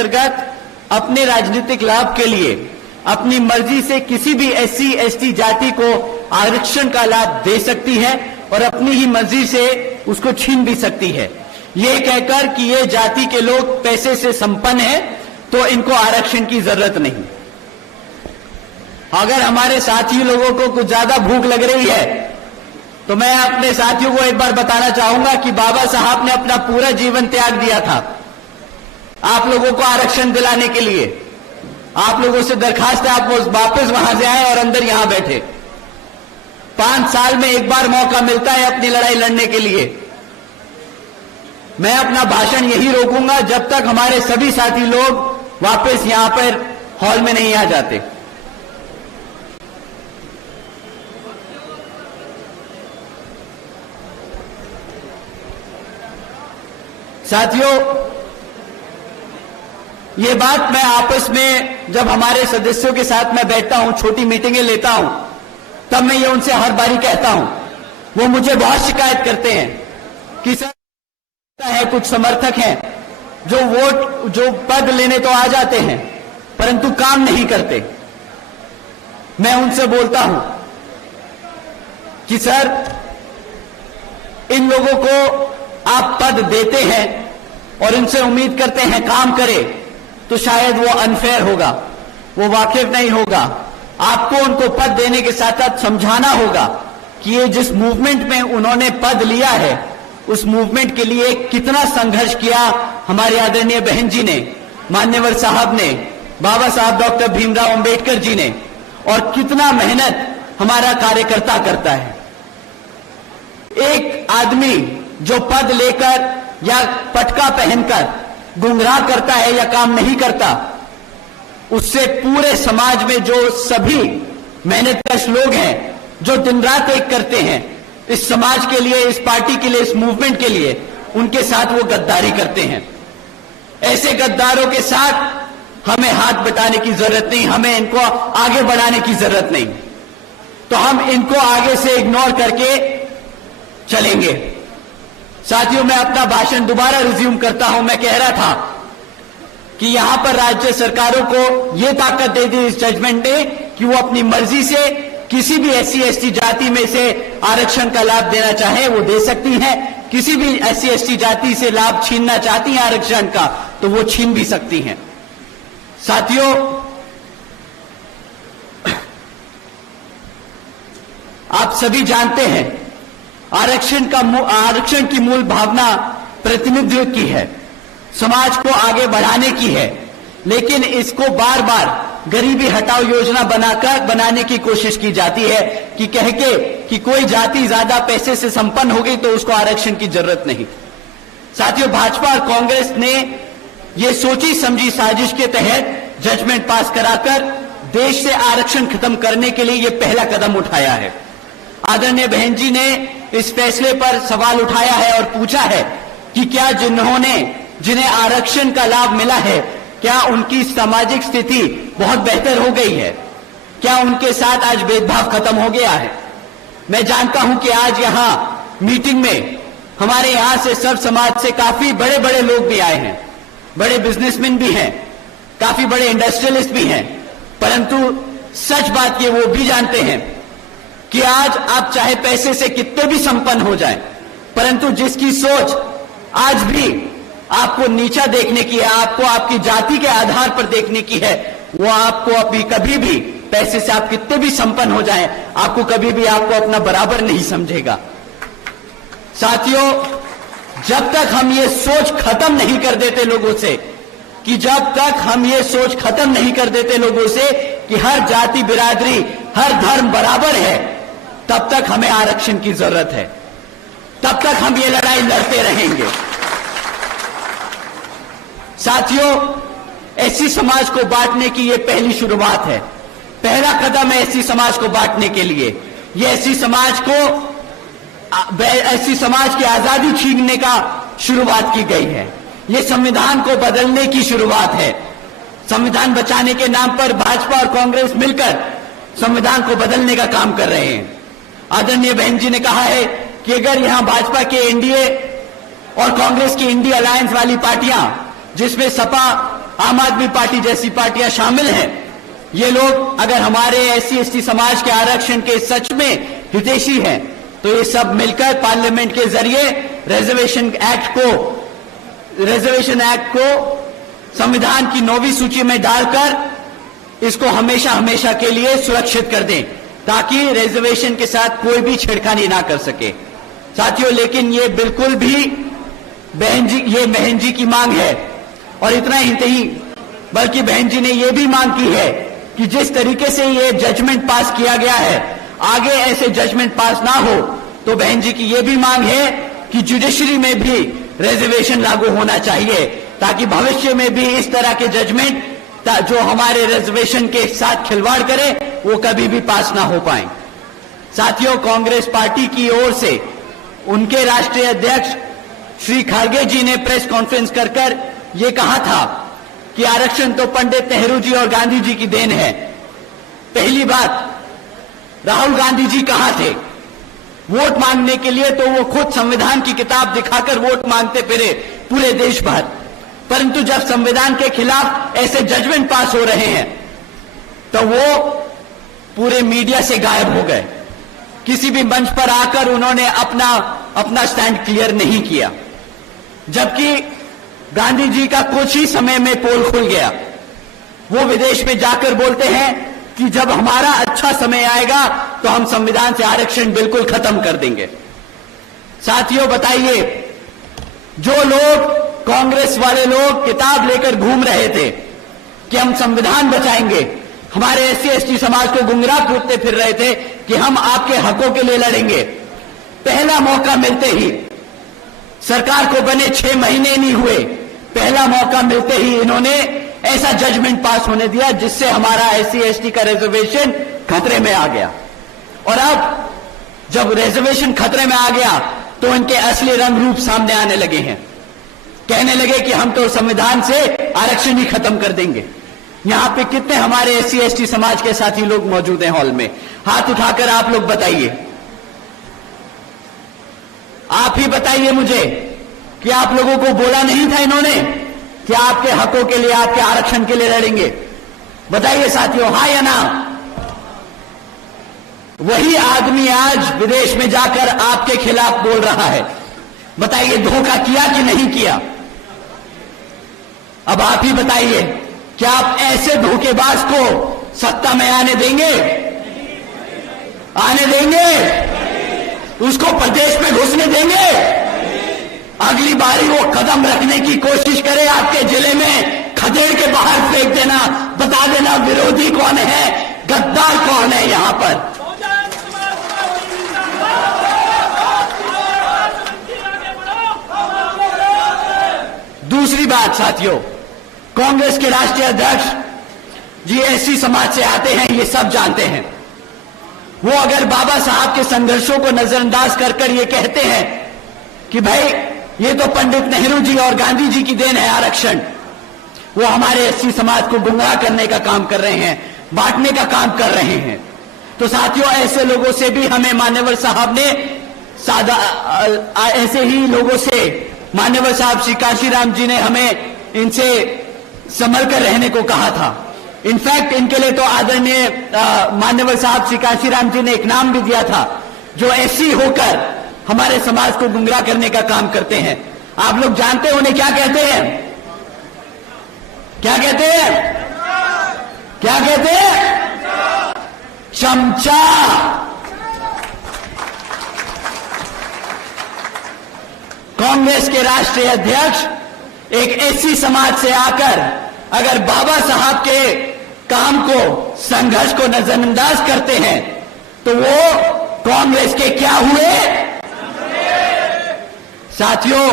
अंतर्गत अपने राजनीतिक लाभ के लिए अपनी मर्जी से किसी भी एससी एसटी जाति को आरक्षण का लाभ दे सकती है और अपनी ही मर्जी से उसको छीन भी सकती है, ये कहकर कि ये जाति के लोग पैसे से संपन्न हैं तो इनको आरक्षण की जरूरत नहीं। अगर हमारे साथी लोगों को कुछ ज्यादा भूख लग रही है तो मैं अपने साथियों को एक बार बताना चाहूंगा कि बाबा साहब ने अपना पूरा जीवन त्याग दिया था आप लोगों को आरक्षण दिलाने के लिए। आप लोगों से दरखास्त है आप वापस वहां से आए और अंदर यहां बैठे। 5 साल में एक बार मौका मिलता है अपनी लड़ाई लड़ने के लिए। मैं अपना भाषण यही रोकूंगा जब तक हमारे सभी साथी लोग वापस यहां पर हॉल में नहीं आ जाते। साथियों, ये बात मैं आपस में जब हमारे सदस्यों के साथ मैं बैठता हूं, छोटी मीटिंगें लेता हूं, तब मैं ये उनसे हर बारी कहता हूं। वो मुझे बहुत शिकायत करते हैं कि सर है कुछ समर्थक हैं जो पद लेने तो आ जाते हैं परंतु काम नहीं करते। मैं उनसे बोलता हूं कि सर इन लोगों को आप पद देते हैं और इनसे उम्मीद करते हैं काम करे तो शायद वो अनफेयर होगा, वो वाकिफ नहीं होगा। आपको उनको पद देने के साथ साथ समझाना होगा कि ये जिस मूवमेंट में उन्होंने पद लिया है उस मूवमेंट के लिए कितना संघर्ष किया हमारे आदरणीय बहन जी ने, मान्यवर साहब ने, बाबा साहब डॉक्टर भीमराव अंबेडकर जी ने, और कितना मेहनत हमारा कार्यकर्ता करता है। एक आदमी जो पद लेकर या पटका पहनकर गुमराह करता है या काम नहीं करता, उससे पूरे समाज में जो सभी मेहनतकश लोग हैं जो दिन रात एक करते हैं इस समाज के लिए, इस पार्टी के लिए, इस मूवमेंट के लिए, उनके साथ वो गद्दारी करते हैं। ऐसे गद्दारों के साथ हमें हाथ बटाने की जरूरत नहीं, हमें इनको आगे बढ़ाने की जरूरत नहीं। तो हम इनको आगे से इग्नोर करके चलेंगे। साथियों, मैं अपना भाषण दोबारा रिज्यूम करता हूं। मैं कह रहा था कि यहां पर राज्य सरकारों को यह ताकत दे दी इस जजमेंट ने कि वो अपनी मर्जी से किसी भी एससी एसटी जाति में से आरक्षण का लाभ देना चाहे वो दे सकती हैं। किसी भी एससी एसटी जाति से लाभ छीनना चाहती हैं आरक्षण का तो वो छीन भी सकती हैं। साथियों, आप सभी जानते हैं आरक्षण की मूल भावना प्रतिनिधित्व की है, समाज को आगे बढ़ाने की है, लेकिन इसको बार बार गरीबी हटाओ योजना बनाने की कोशिश की जाती है कि कह के कि कोई जाति ज्यादा पैसे से संपन्न हो गई तो उसको आरक्षण की जरूरत नहीं। साथियों, भाजपा और कांग्रेस ने ये सोची समझी साजिश के तहत जजमेंट पास कराकर देश से आरक्षण खत्म करने के लिए ये पहला कदम उठाया है। आदरणीय बहन जी ने इस फैसले पर सवाल उठाया है और पूछा है कि क्या जिन्हें आरक्षण का लाभ मिला है क्या उनकी सामाजिक स्थिति बहुत बेहतर हो गई है, क्या उनके साथ आज भेदभाव खत्म हो गया है। मैं जानता हूं कि आज यहां मीटिंग में हमारे यहां से सर्व समाज से काफी बड़े बड़े लोग भी आए हैं, बड़े बिजनेसमैन भी हैं, काफी बड़े इंडस्ट्रियलिस्ट भी हैं, परंतु सच बात ये वो भी जानते हैं कि आज आप चाहे पैसे से कितने भी संपन्न हो जाएं, परंतु जिसकी सोच आज भी आपको नीचा देखने की है, आपको आपकी जाति के आधार पर देखने की है, वो आपको अभी कभी भी पैसे से आप कितने भी संपन्न हो जाएं, आपको कभी भी आपको अपना बराबर नहीं समझेगा। साथियों, जब तक हम ये सोच खत्म नहीं कर देते लोगों से कि हर जाति बिरादरी, हर धर्म बराबर है, तब तक हमें आरक्षण की जरूरत है, तब तक हम ये लड़ाई लड़ते रहेंगे। साथियों, एससी समाज को बांटने की ये पहली शुरुआत है, पहला कदम है एससी समाज को बांटने के लिए। ये एससी समाज की आजादी छीनने का शुरुआत की गई है, ये संविधान को बदलने की शुरुआत है। संविधान बचाने के नाम पर भाजपा और कांग्रेस मिलकर संविधान को बदलने का काम कर रहे हैं। आदरणीय बहन जी ने कहा है कि अगर यहां भाजपा के एनडीए और कांग्रेस की इंडिया अलायंस वाली पार्टियां, जिसमें सपा आम आदमी पार्टी जैसी पार्टियां शामिल हैं, ये लोग अगर हमारे SC/ST समाज के आरक्षण के सच में हितैषी हैं, तो ये सब मिलकर पार्लियामेंट के जरिए रिजर्वेशन एक्ट को संविधान की 9वीं सूची में डालकर इसको हमेशा हमेशा के लिए सुरक्षित कर दें, ताकि रिजर्वेशन के साथ कोई भी छेड़खानी ना कर सके। साथियों, लेकिन ये बिल्कुल भी बहन जी की मांग है, और इतना ही नहीं बल्कि बहन जी ने ये भी मांग की है कि जिस तरीके से ये जजमेंट पास किया गया है, आगे ऐसे जजमेंट पास ना हो। तो बहन जी की ये भी मांग है कि जुडिशरी में भी रिजर्वेशन लागू होना चाहिए, ताकि भविष्य में भी इस तरह के जजमेंट जो हमारे रिजर्वेशन के साथ खिलवाड़ करे, वो कभी भी पास ना हो पाए। साथियों, कांग्रेस पार्टी की ओर से उनके राष्ट्रीय अध्यक्ष श्री खड़गे जी ने प्रेस कॉन्फ्रेंस कर ये कहा था कि आरक्षण तो पंडित नेहरू जी और गांधी जी की देन है। पहली बात, राहुल गांधी जी कहां थे वोट मांगने के लिए? तो वो खुद संविधान की किताब दिखाकर वोट मांगते फिरे पूरे देश भर, परंतु जब संविधान के खिलाफ ऐसे जजमेंट पास हो रहे हैं तो वो पूरे मीडिया से गायब हो गए। किसी भी मंच पर आकर उन्होंने अपना स्टैंड क्लियर नहीं किया, जबकि गांधी जी का कुछ ही समय में पोल खुल गया। वो विदेश में जाकर बोलते हैं कि जब हमारा अच्छा समय आएगा तो हम संविधान से आरक्षण बिल्कुल खत्म कर देंगे। साथियों, बताइए, जो लोग कांग्रेस वाले लोग किताब लेकर घूम रहे थे कि हम संविधान बचाएंगे, हमारे SC/ST समाज को गुमराह करते फिर रहे थे कि हम आपके हकों के लिए लड़ेंगे, पहला मौका मिलते ही, सरकार को बने 6 महीने नहीं हुए, पहला मौका मिलते ही इन्होंने ऐसा जजमेंट पास होने दिया जिससे हमारा SC/ST का रिजर्वेशन खतरे में आ गया। और अब जब रिजर्वेशन खतरे में आ गया तो इनके असली रंग रूप सामने आने लगे हैं। कहने लगे कि हम तो संविधान से आरक्षण ही खत्म कर देंगे। यहां पे कितने हमारे SC/ST समाज के साथी लोग मौजूद हैं हॉल में? हाथ उठाकर आप लोग बताइए, आप ही बताइए मुझे कि आप लोगों को बोला नहीं था इन्होंने कि आपके हकों के लिए, आपके आरक्षण के लिए लड़ेंगे? बताइए साथियों, हाँ या ना? वही आदमी आज विदेश में जाकर आपके खिलाफ बोल रहा है। बताइए, धोखा किया कि नहीं किया? अब आप ही बताइए, क्या आप ऐसे धोखेबाज को सत्ता में आने देंगे? आने देंगे? उसको प्रदेश में घुसने देंगे? अगली बारी वो कदम रखने की कोशिश करे आपके जिले में, खदेड़ के बाहर फेंक देना, बता देना विरोधी कौन है, गद्दार कौन है यहां पर। दूसरी बात साथियों, कांग्रेस के राष्ट्रीय अध्यक्ष जी SC समाज से आते हैं, ये सब जानते हैं। वो अगर बाबा साहब के संघर्षों को नजरअंदाज कर ये कहते हैं कि भाई ये तो पंडित नेहरू जी और गांधी जी की देन है आरक्षण, वो हमारे SC समाज को गुमराह करने का काम कर रहे हैं, बांटने का काम कर रहे हैं। तो साथियों, ऐसे लोगों से भी हमें मान्यवर साहब ने ऐसे ही लोगों से मान्यवर साहब श्री काशीराम जी ने हमें इनसे संभल कर रहने को कहा था। इनफैक्ट इनके लिए तो आदरणीय मान्यवर साहब श्री काशीराम जी ने एक नाम भी दिया था, जो SC होकर हमारे समाज को गुमराह करने का काम करते हैं। आप लोग जानते हैं उन्हें क्या कहते हैं? क्या कहते हैं? क्या कहते हैं? चमचा। कांग्रेस के राष्ट्रीय अध्यक्ष एक SC समाज से आकर अगर बाबा साहब के काम को, संघर्ष को नजरअंदाज करते हैं तो वो कांग्रेस के क्या हुए? साथियों,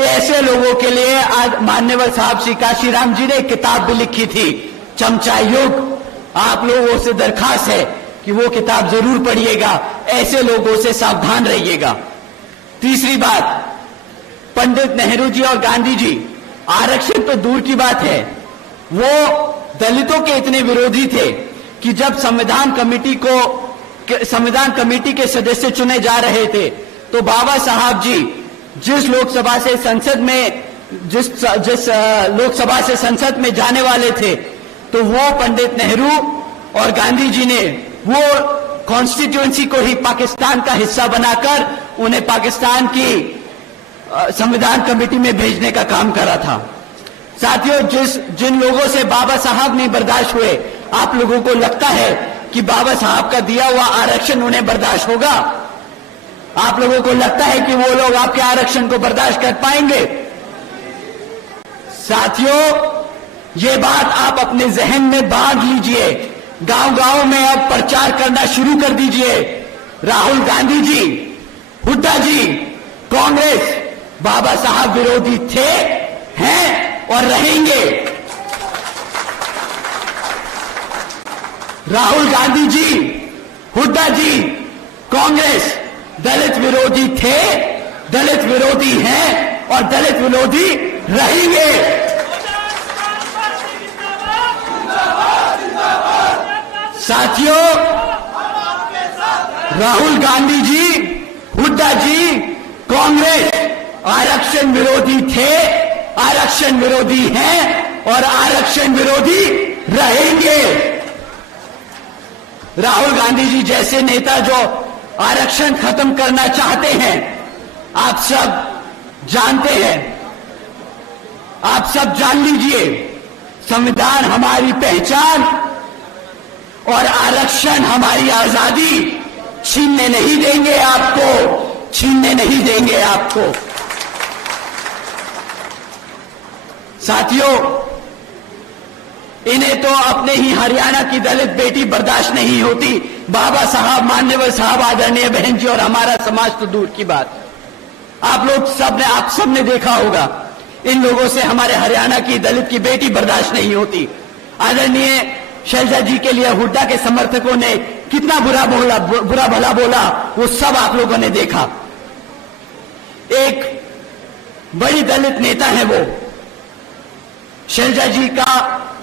ऐसे लोगों के लिए आज मान्यवर साहब श्री काशीराम जी ने एक किताब भी लिखी थी, चमचा युग। आप लोगों से दरखास्त है कि वो किताब जरूर पढ़िएगा, ऐसे लोगों से सावधान रहिएगा। तीसरी बात, पंडित नेहरू जी और गांधी जी आरक्षण तो दूर की बात है, वो दलितों के इतने विरोधी थे कि जब संविधान कमेटी के सदस्य चुने जा रहे थे तो बाबा साहब जी जिस लोकसभा से संसद में जिस लोकसभा से संसद में जाने वाले थे, तो वो पंडित नेहरू और गांधी जी ने वो कॉन्स्टिट्यूएंसी को ही पाकिस्तान का हिस्सा बनाकर उन्हें पाकिस्तान की संविधान कमेटी में भेजने का काम करा था। साथियों, जिन लोगों से बाबा साहब नहीं बर्दाश्त हुए, आप लोगों को लगता है कि बाबा साहब का दिया हुआ आरक्षण उन्हें बर्दाश्त होगा? आप लोगों को लगता है कि वो लोग आपके आरक्षण को बर्दाश्त कर पाएंगे? साथियों, ये बात आप अपने जहन में बांध लीजिए। गांव-गांव में अब प्रचार करना शुरू कर दीजिए। राहुल गांधी जी, हुड्डा जी, कांग्रेस बाबा साहब विरोधी थे, हैं और रहेंगे। राहुल गांधी जी, हुड्डा जी, कांग्रेस दलित विरोधी थे, दलित विरोधी हैं और दलित विरोधी रहेंगे। साथियों, राहुल गांधी जी, हुड्डा जी, कांग्रेस आरक्षण विरोधी थे, आरक्षण विरोधी हैं और आरक्षण विरोधी रहेंगे। राहुल गांधी जी जैसे नेता जो आरक्षण खत्म करना चाहते हैं, आप सब जानते हैं, आप सब जान लीजिए, संविधान हमारी पहचान और आरक्षण हमारी आजादी छीनने नहीं देंगे आपको, छीनने नहीं देंगे आपको। साथियों, इन्हें तो अपने ही हरियाणा की दलित बेटी बर्दाश्त नहीं होती। बाबा साहब, मान्यवर साहब, आदरणीय बहन जी और हमारा समाज तो दूर की बात। आप सबने देखा होगा, इन लोगों से हमारे हरियाणा की दलित की बेटी बर्दाश्त नहीं होती। आदरणीय शैलजा जी के लिए हुड्डा के समर्थकों ने कितना बुरा भला बोला, वो सब आप लोगों ने देखा। एक बड़ी दलित नेता है वो, शैलजा जी का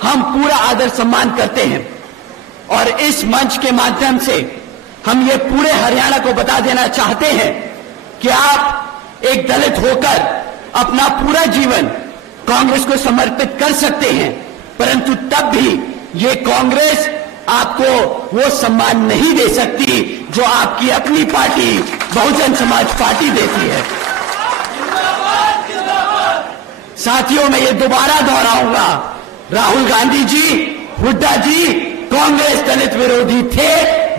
हम पूरा आदर सम्मान करते हैं और इस मंच के माध्यम से हम ये पूरे हरियाणा को बता देना चाहते हैं कि आप एक दलित होकर अपना पूरा जीवन कांग्रेस को समर्पित कर सकते हैं, परंतु तब भी ये कांग्रेस आपको वो सम्मान नहीं दे सकती जो आपकी अपनी पार्टी बहुजन समाज पार्टी देती है। साथियों, मैं ये दोबारा दोहराऊंगा, राहुल गांधी जी, हुड्डा जी, कांग्रेस दलित विरोधी थे,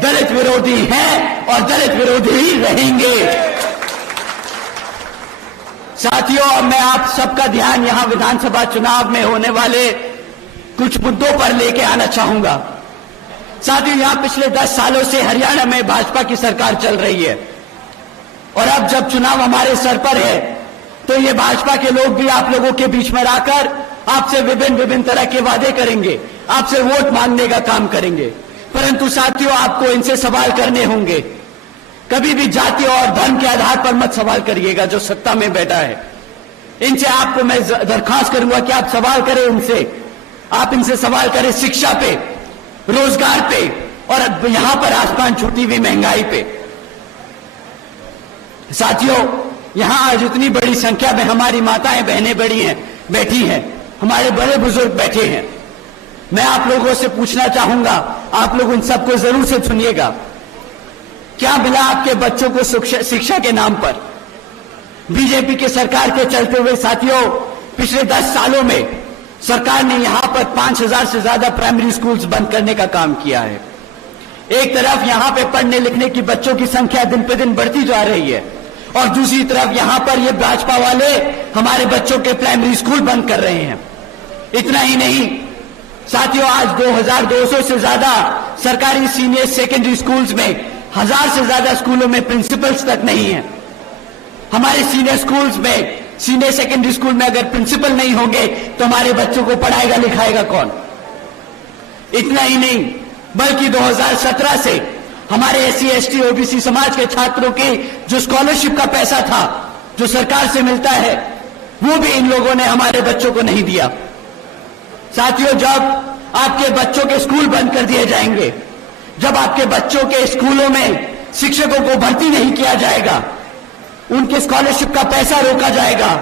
दलित विरोधी हैं और दलित विरोधी ही रहेंगे। साथियों, अब मैं आप सबका ध्यान यहां विधानसभा चुनाव में होने वाले कुछ मुद्दों पर लेके आना चाहूंगा। साथियों, यहां पिछले 10 सालों से हरियाणा में भाजपा की सरकार चल रही है और अब जब चुनाव हमारे सर पर है तो ये भाजपा के लोग भी आप लोगों के बीच में आकर आपसे विभिन्न तरह के वादे करेंगे, आपसे वोट मांगने का काम करेंगे, परंतु साथियों, आपको इनसे सवाल करने होंगे। कभी भी जाति और धर्म के आधार पर मत सवाल करिएगा जो सत्ता में बैठा है। इनसे आपको मैं दरखास्त करूंगा कि आप सवाल करें इनसे, आप इनसे सवाल करें शिक्षा पे, रोजगार पे और यहां पर आसमान छूटी हुई महंगाई पे। साथियों, यहां आज इतनी बड़ी संख्या में हमारी माताएं बहनें बैठी हैं, हमारे बड़े बुजुर्ग बैठे हैं। मैं आप लोगों से पूछना चाहूंगा, आप लोग उन सबको जरूर से सुनिएगा, क्या मिला आपके बच्चों को शिक्षा के नाम पर? बीजेपी के सरकार के चलते हुए साथियों, पिछले 10 सालों में सरकार ने यहां पर 5000 से ज्यादा प्राइमरी स्कूल्स बंद करने का काम किया है। एक तरफ यहां पे पढ़ने लिखने की बच्चों की संख्या दिन पे दिन बढ़ती जा रही है और दूसरी तरफ यहां पर ये भाजपा वाले हमारे बच्चों के प्राइमरी स्कूल बंद कर रहे हैं। इतना ही नहीं साथियों, आज 2200 से ज्यादा सरकारी सीनियर सेकेंडरी स्कूल्स में 1000 से ज्यादा स्कूलों में प्रिंसिपल्स तक नहीं है। हमारे सीनियर स्कूल्स में, सीनियर सेकेंडरी स्कूल में अगर प्रिंसिपल नहीं होंगे तो हमारे बच्चों को पढ़ाएगा लिखाएगा कौन? इतना ही नहीं, बल्कि 2017 से हमारे एससी एसटी ओबीसी समाज के छात्रों की जो स्कॉलरशिप का पैसा था जो सरकार से मिलता है, वो भी इन लोगों ने हमारे बच्चों को नहीं दिया। साथियों, जब आपके बच्चों के स्कूल बंद कर दिए जाएंगे, जब आपके बच्चों के स्कूलों में शिक्षकों को भर्ती नहीं किया जाएगा, उनके स्कॉलरशिप का पैसा रोका जाएगा,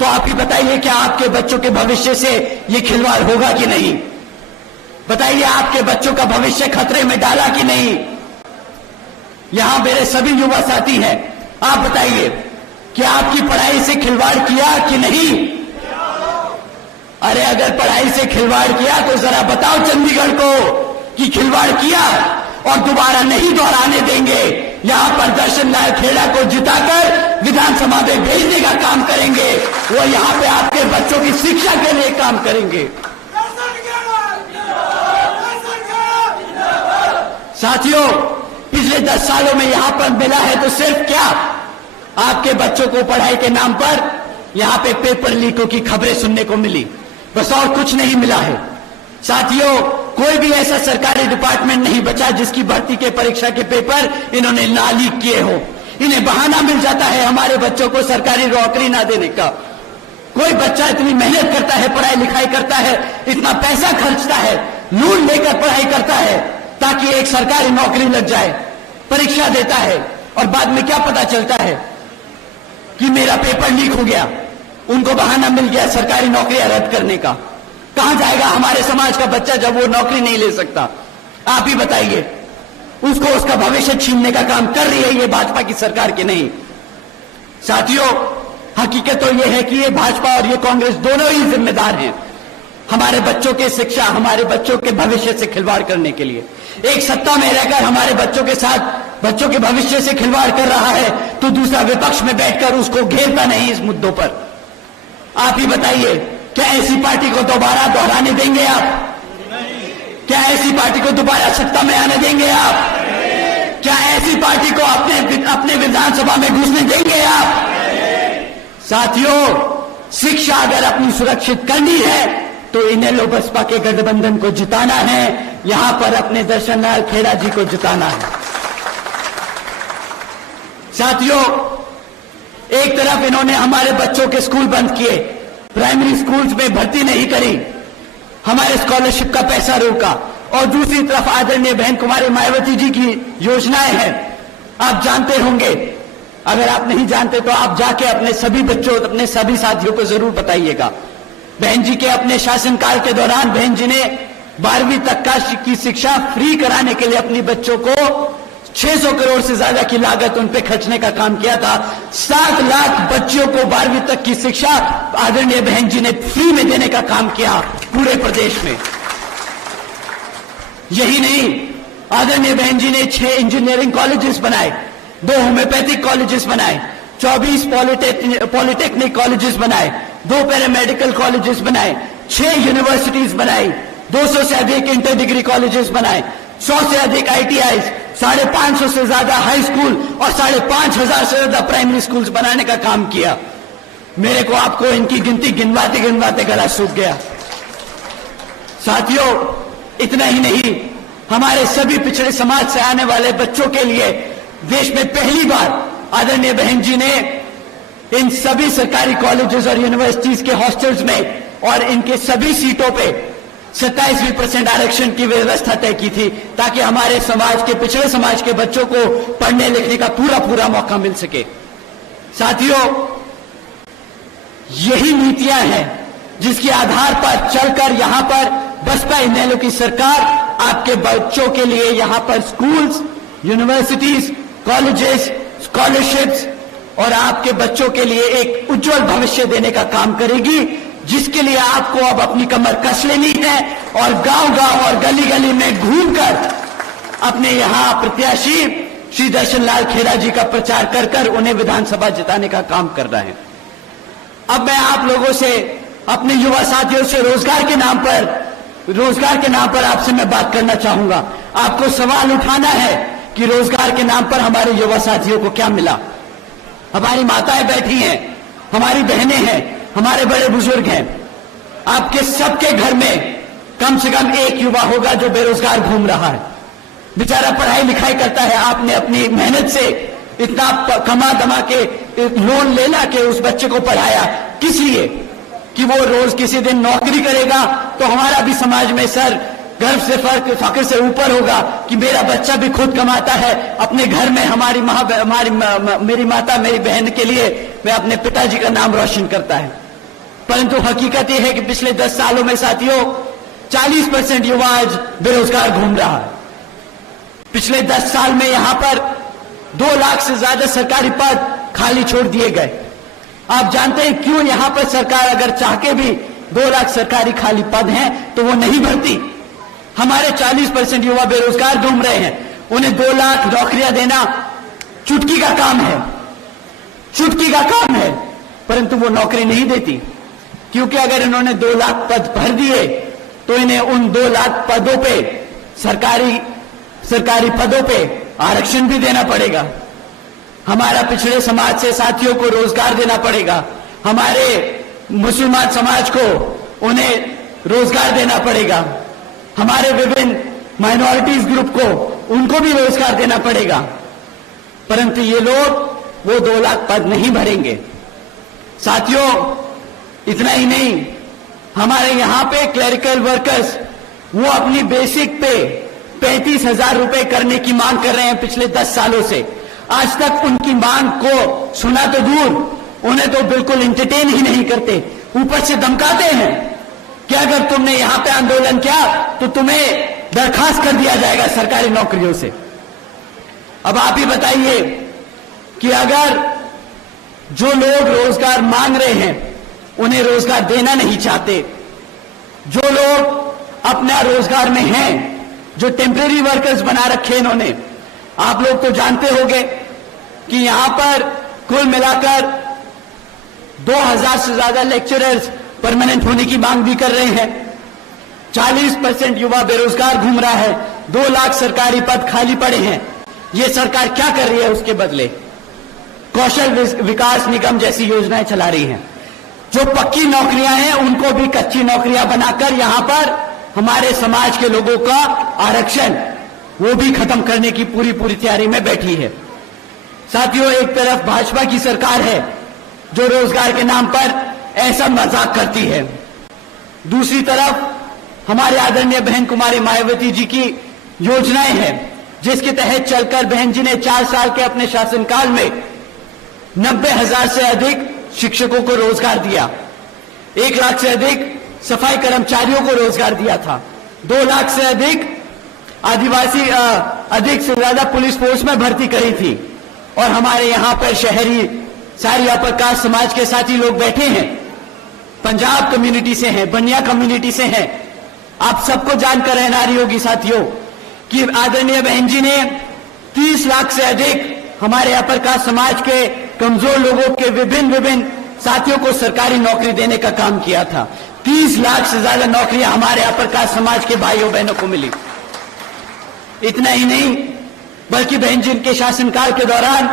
तो तो आप ही बताइए, क्या आपके बच्चों के भविष्य से ये खिलवाड़ होगा कि नहीं? बताइए, आपके बच्चों का भविष्य खतरे में डाला कि नहीं? यहां मेरे सभी युवा साथी हैं, आप बताइए कि आपकी पढ़ाई से खिलवाड़ किया कि नहीं? अरे अगर पढ़ाई से खिलवाड़ किया तो जरा बताओ चंडीगढ़ को कि खिलवाड़ किया, और दोबारा नहीं दोहराने देंगे। यहां पर दर्शन लाल खेड़ा को जिताकर विधानसभा में भेजने का काम करेंगे। वो यहां पे आपके बच्चों की शिक्षा के लिए काम करेंगे। साथियों, पिछले 10 सालों में यहां पर मिला है तो सिर्फ क्या, आपके बच्चों को पढ़ाई के नाम पर यहां पे पेपर लीकों की खबरें सुनने को मिली, बस और कुछ नहीं मिला है। साथियों, कोई भी ऐसा सरकारी डिपार्टमेंट नहीं बचा जिसकी भर्ती के परीक्षा के पेपर इन्होंने ना लीक किए हो। इन्हें बहाना मिल जाता है हमारे बच्चों को सरकारी नौकरी ना देने का। कोई बच्चा इतनी मेहनत करता है, पढ़ाई लिखाई करता है, इतना पैसा खर्चता है, लोन लेकर पढ़ाई करता है ताकि एक सरकारी नौकरी लग जाए, परीक्षा देता है और बाद में क्या पता चलता है कि मेरा पेपर लीक हो गया, उनको बहाना मिल गया सरकारी नौकरियां रद्द करने का। कहां जाएगा हमारे समाज का बच्चा जब वो नौकरी नहीं ले सकता? आप ही बताइए। उसको उसका भविष्य छीनने का काम कर रही है ये भाजपा की सरकार की नहीं। साथियों, हकीकत तो ये है कि ये भाजपा और ये कांग्रेस दोनों ही जिम्मेदार हैं हमारे बच्चों की शिक्षा, हमारे बच्चों के भविष्य से खिलवाड़ करने के लिए। एक सत्ता में रहकर हमारे बच्चों के साथ बच्चों के भविष्य से खिलवाड़ कर रहा है तो दूसरा विपक्ष में बैठकर उसको घेरता नहीं इस मुद्दों पर। आप ही बताइए, क्या ऐसी पार्टी को दोबारा दोहराने देंगे आप? क्या ऐसी पार्टी को दोबारा सत्ता में आने देंगे आप? क्या ऐसी पार्टी को अपने विधानसभा में घुसने देंगे आप? साथियों, शिक्षा अगर अपनी सुरक्षित करनी है तो इन्हें लोग बसपा के गठबंधन को जिताना है, यहां पर अपने दर्शन लाल खेड़ा जी को जिताना है। साथियों, एक तरफ इन्होंने हमारे बच्चों के स्कूल बंद किए, प्राइमरी स्कूल्स में भर्ती नहीं करी, हमारे स्कॉलरशिप का पैसा रोका, और दूसरी तरफ आदरणीय बहन कुमारी मायावती जी की योजनाएं हैं। आप जानते होंगे, अगर आप नहीं जानते तो आप जाके अपने सभी बच्चों, अपने सभी साथियों को जरूर बताइएगा। बहन जी के अपने शासनकाल के दौरान बहन जी ने 12वीं तक की शिक्षा फ्री कराने के लिए अपने बच्चों को 600 करोड़ से ज्यादा की लागत उन पे खर्चने का काम किया था। 7 लाख बच्चों को 12वीं तक की शिक्षा आदरणीय बहन जी ने फ्री में देने का काम किया पूरे प्रदेश में। यही नहीं, आदरणीय बहन जी ने 6 इंजीनियरिंग कॉलेजेस बनाए, 2 होम्योपैथिक कॉलेजेस बनाए, 24 पॉलिटेक्निक कॉलेजेस बनाए, 2 पैरामेडिकल कॉलेजेस बनाए, 6 यूनिवर्सिटीज बनाई, 200 से अधिक इंटर डिग्री कॉलेजेस बनाए, 100 से अधिक ITIs, 550 से ज्यादा हाई स्कूल और 5,500 से ज्यादा प्राइमरी स्कूल्स बनाने का काम किया। मेरे को आपको इनकी गिनती गिनवाते गिनवाते गला सूख गया। साथियों, इतना ही नहीं, हमारे सभी पिछड़े समाज से आने वाले बच्चों के लिए देश में पहली बार आदरणीय बहन जी ने इन सभी सरकारी कॉलेजेस और यूनिवर्सिटीज के हॉस्टल्स में और इनके सभी सीटों पे 27% आरक्षण की व्यवस्था तय की थी ताकि हमारे समाज के, पिछड़े समाज के बच्चों को पढ़ने लिखने का पूरा मौका मिल सके। साथियों, यही नीतियां हैं जिसके आधार पर चलकर यहां पर बसपा इनेलो की सरकार आपके बच्चों के लिए यहां पर स्कूल्स, यूनिवर्सिटीज, कॉलेजेस, स्कॉलरशिप्स और आपके बच्चों के लिए एक उज्जवल भविष्य देने का काम करेगी, जिसके लिए आपको अब अपनी कमर कस लेनी है और गांव-गांव और गली-गली में घूमकर अपने यहां प्रत्याशी श्री दर्शन लाल खेड़ा जी का प्रचार कर कर उन्हें विधानसभा जिताने का काम कर रहे हैं। अब मैं आप लोगों से, अपने युवा साथियों से रोजगार के नाम पर आपसे मैं बात करना चाहूंगा। आपको सवाल उठाना है कि रोजगार के नाम पर हमारे युवा साथियों को क्या मिला। हमारी माताएं बैठी हैं, हमारी बहनें हैं, हमारे बड़े बुजुर्ग हैं। आपके सबके घर में कम से कम एक युवा होगा जो बेरोजगार घूम रहा है, बेचारा पढ़ाई लिखाई करता है। आपने अपनी मेहनत से इतना कमा दमा के लोन ले ला के उस बच्चे को पढ़ाया, किस लिए? कि वो रोज किसी दिन नौकरी करेगा तो हमारा भी समाज में सर गर्व से फख्र से ऊपर होगा कि मेरा बच्चा भी खुद कमाता है, अपने घर में मेरी माता, मेरी बहन के लिए मैं अपने पिताजी का नाम रोशन करता है। परंतु हकीकत यह है कि पिछले 10 सालों में साथियों 40% युवा आज बेरोजगार घूम रहा है। पिछले 10 साल में यहां पर 2 लाख से ज्यादा सरकारी पद खाली छोड़ दिए गए। आप जानते हैं क्यों यहां पर सरकार अगर चाह के भी 2 लाख सरकारी खाली पद हैं तो वो नहीं भरती। हमारे 40% युवा बेरोजगार घूम रहे हैं, उन्हें 2 लाख नौकरियां देना चुटकी का काम है, चुटकी का काम है, परंतु वो नौकरी नहीं देती, क्योंकि अगर इन्होंने 2 लाख पद भर दिए तो इन्हें उन 2 लाख पदों पे सरकारी पदों पे आरक्षण भी देना पड़ेगा। हमारा पिछड़े समाज से साथियों को रोजगार देना पड़ेगा, हमारे मुसलमान समाज को उन्हें रोजगार देना पड़ेगा, हमारे विभिन्न माइनॉरिटीज ग्रुप को उनको भी रोजगार देना पड़ेगा, परंतु ये लोग वो 2 लाख पद नहीं भरेंगे। साथियों इतना ही नहीं, हमारे यहां पे क्लरिकल वर्कर्स वो अपनी बेसिक पे 35,000 रुपए करने की मांग कर रहे हैं पिछले 10 सालों से। आज तक उनकी मांग को सुना तो दूर, उन्हें तो बिल्कुल एंटरटेन ही नहीं करते, ऊपर से धमकाते हैं कि अगर तुमने यहां पे आंदोलन किया तो तुम्हें बर्खास्त कर दिया जाएगा सरकारी नौकरियों से। अब आप ही बताइए कि अगर जो लोग रोजगार मांग रहे हैं उन्हें रोजगार देना नहीं चाहते, जो लोग अपना रोजगार में हैं, जो टेम्परेरी वर्कर्स बना रखे इन्होंने, आप लोग तो जानते होंगे कि यहां पर कुल मिलाकर 2000 से ज्यादा लेक्चरर्स परमानेंट होने की मांग भी कर रहे हैं। 40% युवा बेरोजगार घूम रहा है, 2 लाख सरकारी पद खाली पड़े हैं। ये सरकार क्या कर रही है उसके बदले? कौशल विकास निगम जैसी योजनाएं चला रही हैं। जो पक्की नौकरियां हैं उनको भी कच्ची नौकरियां बनाकर यहां पर हमारे समाज के लोगों का आरक्षण वो भी खत्म करने की पूरी तैयारी में बैठी है। साथियों एक तरफ भाजपा की सरकार है जो रोजगार के नाम पर ऐसा मजाक करती है, दूसरी तरफ हमारे आदरणीय बहन कुमारी मायावती जी की योजनाएं हैं जिसके तहत चलकर बहन जी ने 4 साल के अपने शासनकाल में 90,000 से अधिक शिक्षकों को रोजगार दिया, 1 लाख से अधिक सफाई कर्मचारियों को रोजगार दिया था, 2 लाख से अधिक आदिवासी अधिक से ज्यादा पुलिस फोर्स में भर्ती करी थी। और हमारे यहां पर शहरी सारी अपर कास्ट समाज के साथी लोग बैठे हैं, पंजाब कम्युनिटी से हैं, बनिया कम्युनिटी से हैं। आप सबको जानकर हैरानी होगी साथियों कि आदरणीय बहन जी ने 30 लाख से अधिक हमारे अपर कास्ट समाज के कमजोर लोगों के विभिन्न साथियों को सरकारी नौकरी देने का काम किया था। 30 लाख से ज्यादा नौकरियां हमारे अपर कास्ट समाज के भाइयों बहनों को मिली। इतना ही नहीं बल्कि बहन जी के शासनकाल के दौरान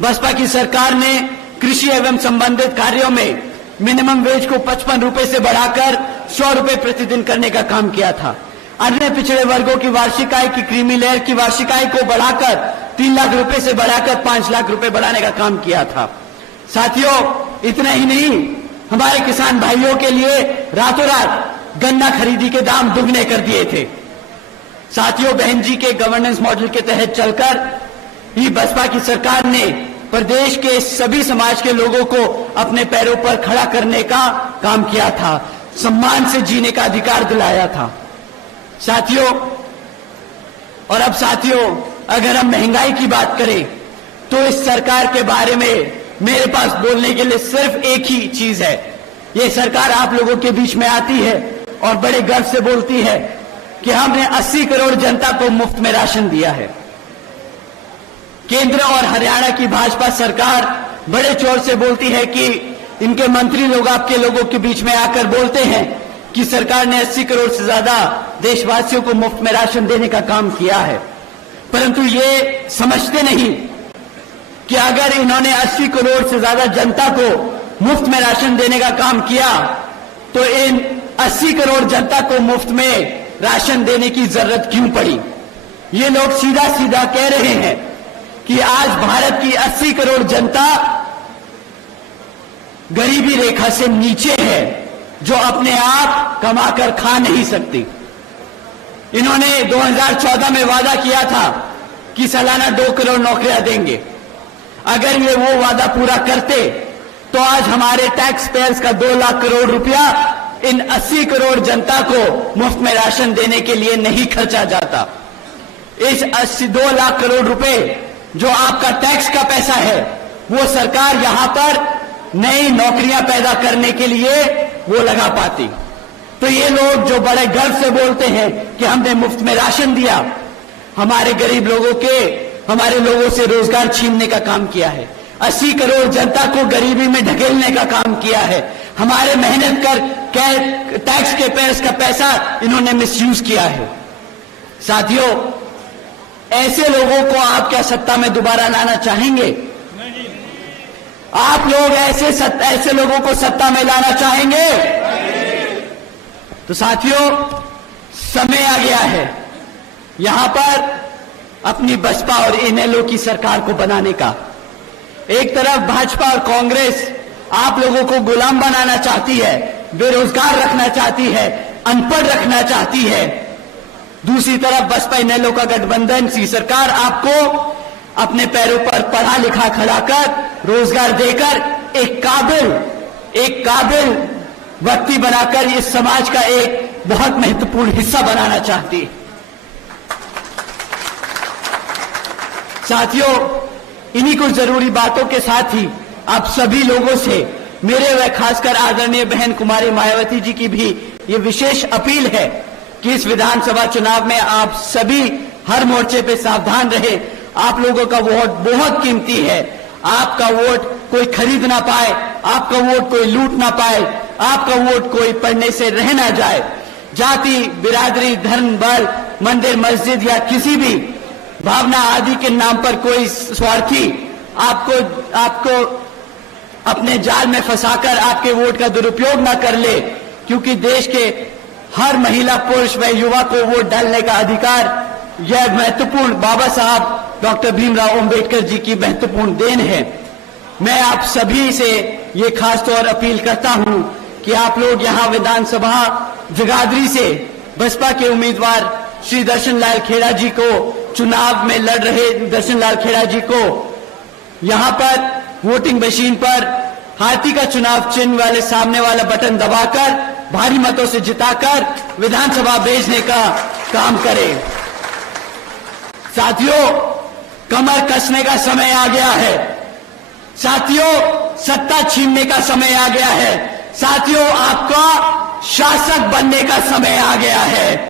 बसपा की सरकार ने कृषि एवं संबंधित कार्यों में मिनिमम वेज को 55 रुपए से बढ़ाकर 100 रुपए प्रतिदिन करने का काम किया था। अन्य पिछड़े वर्गों की वार्षिक आय की क्रीमी लेयर की वार्षिक आय को बढ़ाकर 3 लाख रुपए से बढ़ाकर 5 लाख रुपए बढ़ाने का काम किया था। साथियों इतना ही नहीं, हमारे किसान भाइयों के लिए रातों रात गन्ना खरीदी के दाम दुगने कर दिए थे। साथियों बहन जी के गवर्नेंस मॉडल के तहत चलकर ही बसपा की सरकार ने प्रदेश के सभी समाज के लोगों को अपने पैरों पर खड़ा करने का काम किया था, सम्मान से जीने का अधिकार दिलाया था। साथियों और अब साथियों अगर हम महंगाई की बात करें तो इस सरकार के बारे में मेरे पास बोलने के लिए सिर्फ एक ही चीज है। ये सरकार आप लोगों के बीच में आती है और बड़े गर्व से बोलती है कि हमने 80 करोड़ जनता को मुफ्त में राशन दिया है। केंद्र और हरियाणा की भाजपा सरकार बड़े जोर से बोलती है कि इनके मंत्री लोग आपके लोगों के बीच में आकर बोलते हैं कि सरकार ने 80 करोड़ से ज्यादा देशवासियों को मुफ्त में राशन देने का काम किया है, परंतु ये समझते नहीं कि अगर इन्होंने 80 करोड़ से ज्यादा जनता को मुफ्त में राशन देने का काम किया तो इन 80 करोड़ जनता को मुफ्त में राशन देने की जरूरत क्यों पड़ी? ये लोग सीधा सीधा कह रहे हैं कि आज भारत की 80 करोड़ जनता गरीबी रेखा से नीचे है, जो अपने आप कमाकर खा नहीं सकती। इन्होंने 2014 में वादा किया था कि सालाना 2 करोड़ नौकरियां देंगे। अगर ये वो वादा पूरा करते तो आज हमारे टैक्स पेयर्स का 2 लाख करोड़ रुपया इन 80 करोड़ जनता को मुफ्त में राशन देने के लिए नहीं खर्चा जाता। इस 2 लाख करोड़ रुपए जो आपका टैक्स का पैसा है, वो सरकार यहां पर नई नौकरियां पैदा करने के लिए वो लगा पाती। तो ये लोग जो बड़े गर्व से बोलते हैं कि हमने मुफ्त में राशन दिया, हमारे गरीब लोगों के, हमारे लोगों से रोजगार छीनने का काम किया है, 80 करोड़ जनता को गरीबी में ढकेलने का काम किया है, हमारे मेहनत कर टैक्स के पेयर्स का पैसा इन्होंने मिसयूज किया है। साथियों, ऐसे लोगों को आप क्या सत्ता में दोबारा लाना चाहेंगे? आप लोग ऐसे लोगों को सत्ता में लाना चाहेंगे? तो साथियों, समय आ गया है यहां पर अपनी बसपा और इनेलो की सरकार को बनाने का। एक तरफ भाजपा और कांग्रेस आप लोगों को गुलाम बनाना चाहती है, बेरोजगार रखना चाहती है, अनपढ़ रखना चाहती है। दूसरी तरफ बसपा इनेलो का गठबंधन की सरकार आपको अपने पैरों पर पढ़ा लिखा खड़ा कर, रोजगार देकर एक काबिल व्यक्ति बनाकर इस समाज का एक बहुत महत्वपूर्ण हिस्सा बनाना चाहती है। साथियों, इन्हीं कुछ जरूरी बातों के साथ ही आप सभी लोगों से मेरे व खासकर आदरणीय बहन कुमारी मायावती जी की भी ये विशेष अपील है कि इस विधानसभा चुनाव में आप सभी हर मोर्चे पे सावधान रहे। आप लोगों का वोट बहुत कीमती है। आपका वोट कोई खरीद ना पाए, आपका वोट कोई लूट ना पाए, आपका वोट कोई पढ़ने से रह ना जाए। जाति, बिरादरी, धर्म, बल, मंदिर, मस्जिद या किसी भी भावना आदि के नाम पर कोई स्वार्थी आपको अपने जाल में फंसाकर आपके वोट का दुरुपयोग ना कर ले, क्योंकि देश के हर महिला, पुरुष व युवा को वोट डालने का अधिकार यह महत्वपूर्ण बाबा साहब डॉक्टर भीमराव अंबेडकर जी की महत्वपूर्ण देन है। मैं आप सभी से ये खास तौर अपील करता हूं कि आप लोग यहां विधानसभा जगाधरी से बसपा के उम्मीदवार श्री दर्शन लाल खेड़ा जी को, चुनाव में लड़ रहे दर्शन लाल खेड़ा जी को यहां पर वोटिंग मशीन पर हाथी का चुनाव चिन्ह वाले सामने वाला बटन दबाकर भारी मतों से जिताकर विधानसभा भेजने का काम करें। साथियों, कमर कसने का समय आ गया है। साथियों, सत्ता छीनने का समय आ गया है। साथियों, आपका शासक बनने का समय आ गया है।